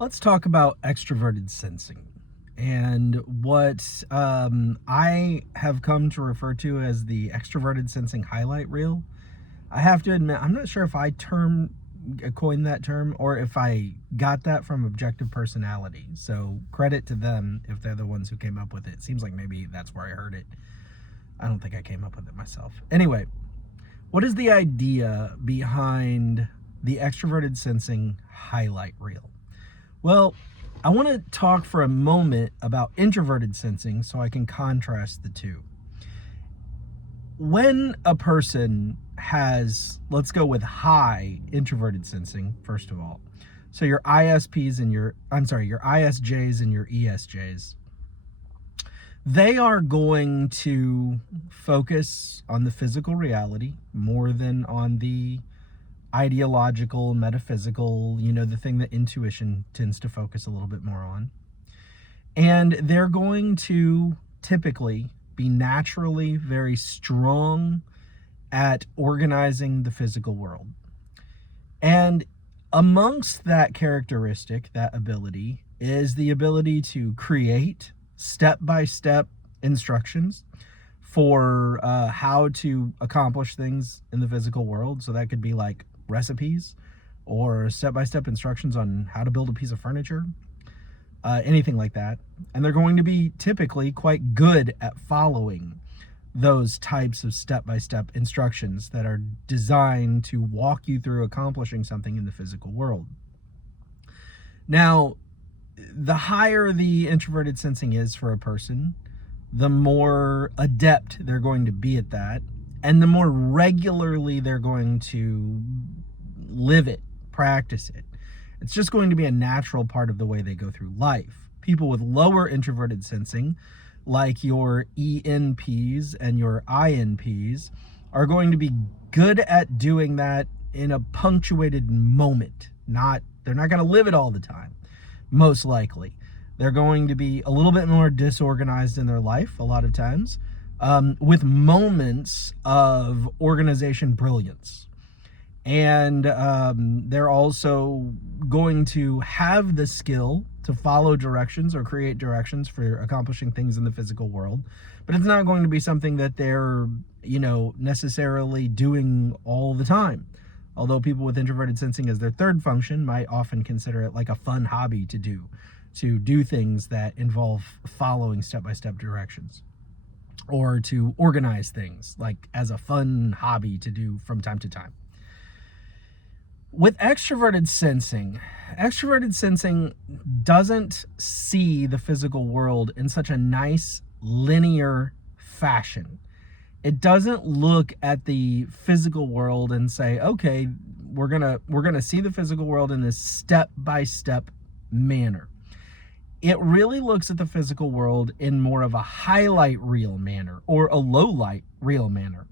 Let's talk about extroverted sensing and what I have come to refer to as the extroverted sensing highlight reel. I have to admit, I'm not sure if I coined that term or if I got that from Objective Personality. So credit to them if they're the ones who came up with it. It seems like maybe that's where I heard it. I don't think I came up with it myself. Anyway, what is the idea behind the extroverted sensing highlight reel? Well, I want to talk for a moment about introverted sensing so I can contrast the two. When a person has, let's go with high introverted sensing, first of all. So your ISPs and your ISJs and your ESJs, they are going to focus on the physical reality more than on the ideological, metaphysical, the thing that intuition tends to focus a little bit more on. And they're going to typically be naturally very strong at organizing the physical world. And amongst that characteristic, that ability, is the ability to create step-by-step instructions for how to accomplish things in the physical world. So that could be like recipes or step-by-step instructions on how to build a piece of furniture, anything like that. And they're going to be typically quite good at following those types of step-by-step instructions that are designed to walk you through accomplishing something in the physical world. Now, the higher the introverted sensing is for a person, the more adept they're going to be at that, and the more regularly they're going to live it, practice it. It's just going to be a natural part of the way they go through life. People with lower introverted sensing, like your ENPs and your INPs, are going to be good at doing that in a punctuated moment. They're not going to live it all the time, most likely. They're going to be a little bit more disorganized in their life a lot of times, with moments of organization brilliance. And they're also going to have the skill to follow directions or create directions for accomplishing things in the physical world. But it's not going to be something that they're, necessarily doing all the time. Although people with introverted sensing as their third function might often consider it like a fun hobby to do things that involve following step-by-step directions, or to organize things like as a fun hobby to do from time to time. With extroverted sensing doesn't see the physical world in such a nice linear fashion. It doesn't look at the physical world and say, okay, we're gonna see the physical world in this step-by-step manner. It really looks at the physical world in more of a highlight reel manner or a low light reel manner.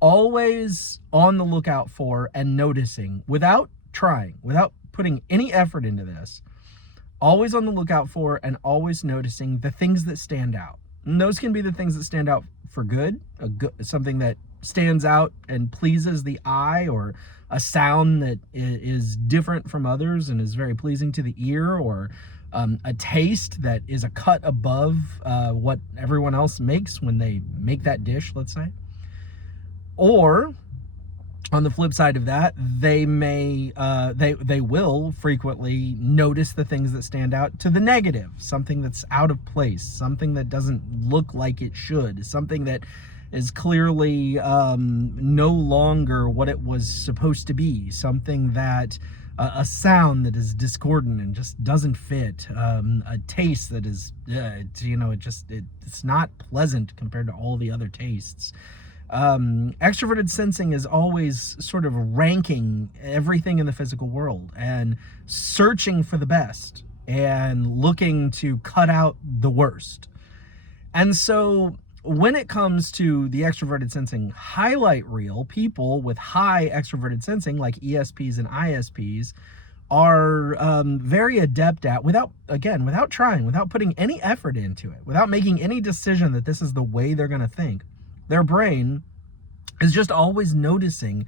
Always on the lookout for and noticing, without trying, without putting any effort into this, always on the lookout for and always noticing the things that stand out. And those can be the things that stand out for good, something that stands out and pleases the eye, or a sound that is different from others and is very pleasing to the ear, or a taste that is a cut above what everyone else makes when they make that dish, let's say. Or on the flip side of that, they will frequently notice the things that stand out to the negative, something that's out of place, something that doesn't look like it should, something that is clearly no longer what it was supposed to be, something that a sound that is discordant and just doesn't fit, a taste that is, it's not pleasant compared to all the other tastes. Extroverted sensing is always sort of ranking everything in the physical world and searching for the best and looking to cut out the worst. And so when it comes to the extroverted sensing highlight reel, people with high extroverted sensing, like ESPs and ISPs, are very adept at, without trying, without putting any effort into it, without making any decision that this is the way they're going to think. Their brain is just always noticing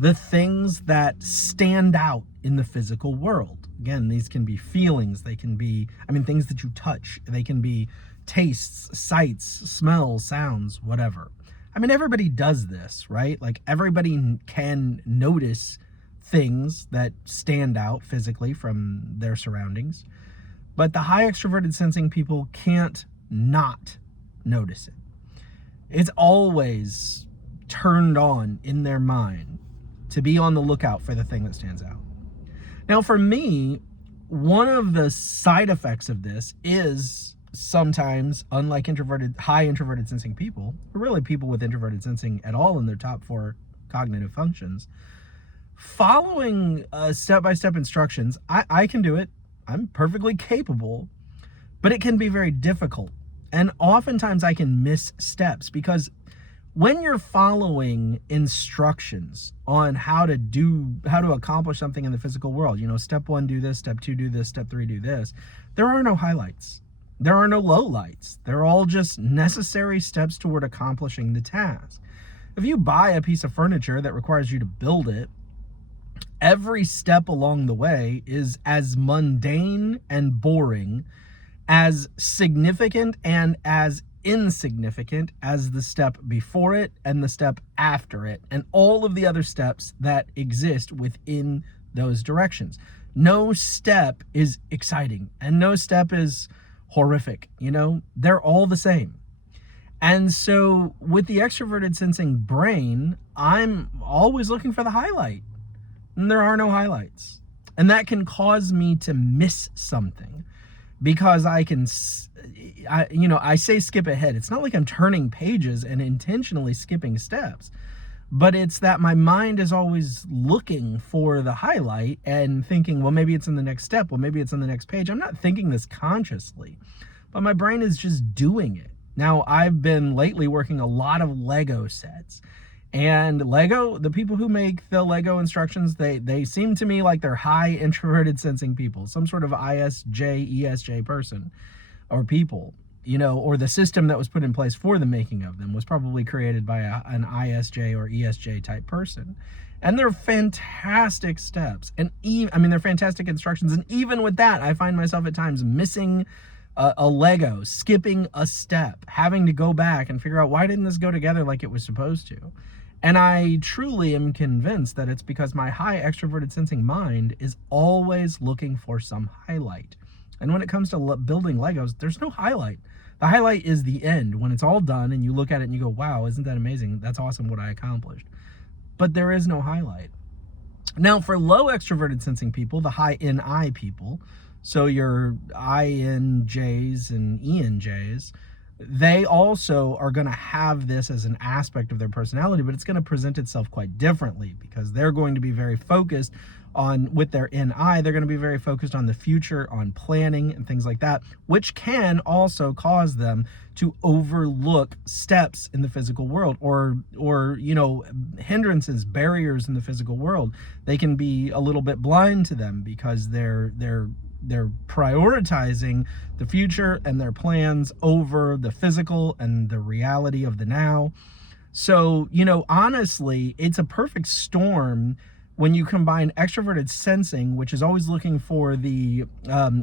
the things that stand out in the physical world. Again, these can be feelings, they can be, things that you touch, they can be tastes, sights, smells, sounds, whatever. Everybody does this, right? Like, everybody can notice things that stand out physically from their surroundings. But the high extroverted sensing people can't not notice it. It's always turned on in their mind to be on the lookout for the thing that stands out. Now, for me, one of the side effects of this is sometimes, unlike high introverted sensing people, or really people with introverted sensing at all in their top 4 cognitive functions, following step-by-step instructions, I can do it. I'm perfectly capable, but it can be very difficult. And oftentimes I can miss steps, because when you're following instructions on how to accomplish something in the physical world, step 1, do this, step 2, do this, step 3, do this, there are no highlights. There are no lowlights. They're all just necessary steps toward accomplishing the task. If you buy a piece of furniture that requires you to build it, every step along the way is as mundane and boring, as significant and as insignificant as the step before it and the step after it, and all of the other steps that exist within those directions. No step is exciting, and no step is horrific. They're all the same. And so with the extroverted sensing brain, I'm always looking for the highlight, and there are no highlights. And that can cause me to miss something, because I say skip ahead. It's not like I'm turning pages and intentionally skipping steps, but it's that my mind is always looking for the highlight and thinking, well, maybe it's in the next step. Well, maybe it's in the next page. I'm not thinking this consciously, but my brain is just doing it. Now, I've been lately working a lot of Lego sets. And the people who make the Lego instructions, they seem to me like they're high introverted sensing people, some sort of ISJ, ESJ person or people, or the system that was put in place for the making of them was probably created by an ISJ or ESJ type person. And they're fantastic steps. And they're fantastic instructions. And even with that, I find myself at times missing a Lego, skipping a step, having to go back and figure out, why didn't this go together like it was supposed to? And I truly am convinced that it's because my high extroverted sensing mind is always looking for some highlight. And when it comes to building Legos, there's no highlight. The highlight is the end, when it's all done and you look at it and you go, wow, isn't that amazing? That's awesome what I accomplished. But there is no highlight. Now, for low extroverted sensing people, the high NI people, so your INJs and ENJs, they also are going to have this as an aspect of their personality, but it's going to present itself quite differently, because they're going to be very focused on, with their NI, they're going to be very focused on the future, on planning and things like that, which can also cause them to overlook steps in the physical world, or hindrances, barriers in the physical world. They can be a little bit blind to them, because they're prioritizing the future and their plans over the physical and the reality of the now. So, honestly, it's a perfect storm when you combine extroverted sensing, which is always looking for the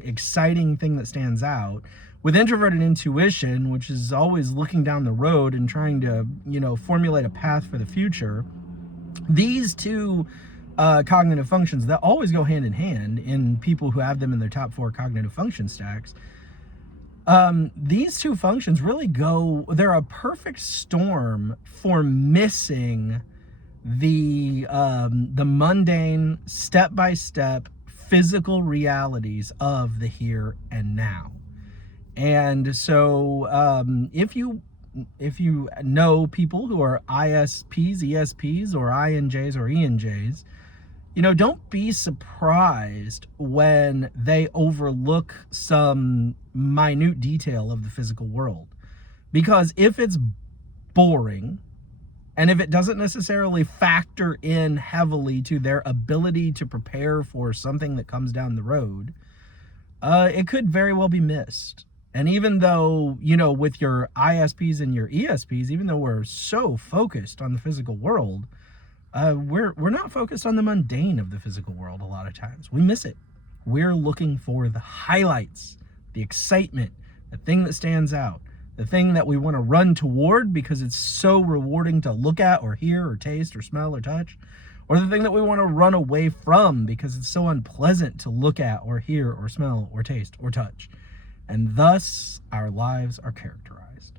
exciting thing that stands out, with introverted intuition, which is always looking down the road and trying to, formulate a path for the future. These two cognitive functions that always go hand in hand in people who have them in their top 4 cognitive function stacks. These two functions really they're a perfect storm for missing the mundane, step-by-step physical realities of the here and now. And so if you know people who are ISPs, ESPs, or INJs or ENJs, don't be surprised when they overlook some minute detail of the physical world. Because if it's boring, and if it doesn't necessarily factor in heavily to their ability to prepare for something that comes down the road, it could very well be missed. And even though, with your ISPs and your ESPs, even though we're so focused on the physical world, We're not focused on the mundane of the physical world a lot of times. We miss it. We're looking for the highlights, the excitement, the thing that stands out, the thing that we want to run toward because it's so rewarding to look at or hear or taste or smell or touch, or the thing that we want to run away from because it's so unpleasant to look at or hear or smell or taste or touch. And thus, our lives are characterized.